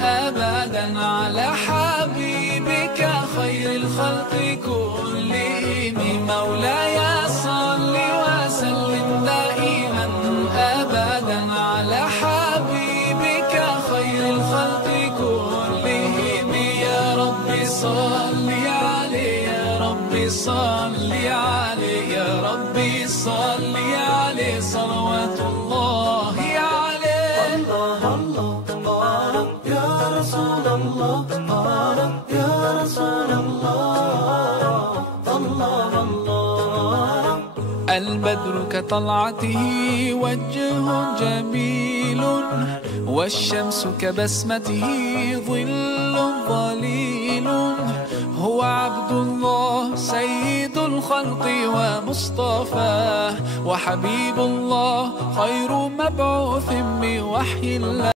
أبدا على حبيبك خير الخلق كلهم. مولاي صل وسلم دائما أبدا على حبيبك خير الخلق كلهم. يا رب صل عليه، يا رب صل عليه، يا رب صل عليه صلوات الله عليه. الله الله يا رسول الله، يا رسول الله، الله الله. البدر كطلعته وجه جميل، والشمس كبسمته ظل ظليل. هو عبد الله سيد الخلق ومصطفاه، وحبيب الله خير مبعوث بوحي الله.